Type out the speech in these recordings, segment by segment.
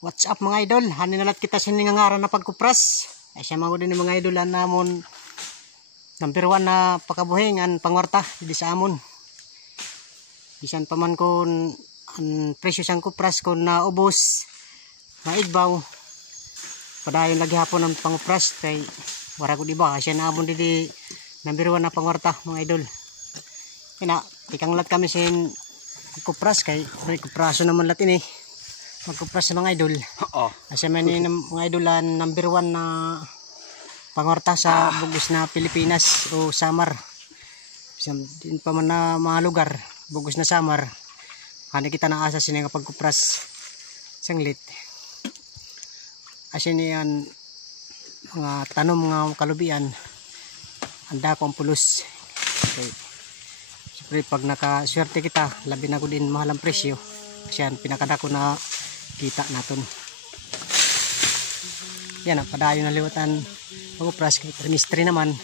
What's up mga idol? Hanin nalat kita sa ngaran na pagkupras. Ay siya mga din mga idol namon number 1 na pakabuhing an pangwarta di sa amon. Bisan pa man kon ang presyo sang kupras kon naubos maigbaw. Padayon lagi hapon ang pangupras kay wara ko di ba siya namon di number 1 na pangwarta mga idol. Kina tikang lat kami sin kupras kay kupraso naman lat ini. Magkupras sa mga idol. Asya man ni mga idolan number 1 na pangorta sa bugos na Pilipinas o Samar. Din pa man na mga lugar, bugos na Samar. Hani kita na asa sini nga pagkupras sanglit. Asya ni yan mga tanom nga kalubian. Anda ko ang pulos. Okay. Siyempre pag nakaswerte kita, labi na ko din mahal ang presyo. Asya pinakadako na kita naton. Yan ang padayon na liwatan pagupras kay mystery naman.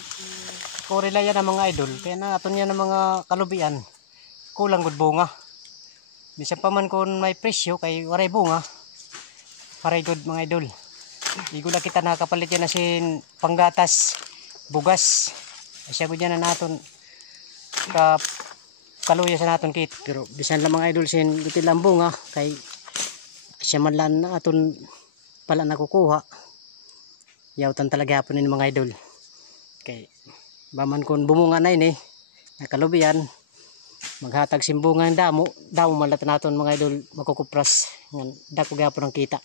Korela yan ang mga idol. Kaya na naton yan ang mga kalubian. Kulang gud bunga. Bisan pa man kung may presyo kay waray bunga. Paray good mga idol. Igula kita nakapalit yan na sin panggatas, bugas. Asya gud yan na naton kaluya sa naton kit. Pero bisan lang mga idol sin gutil ang bunga kay siya man lang na aton pala nakukuha. Yawtan talaga hapon ni mga idol. Kay baman kon bumunga na ini nakalubian maghatag simbunga ng damo man naton mga idol makukupras ngan dako gyapon ang kita.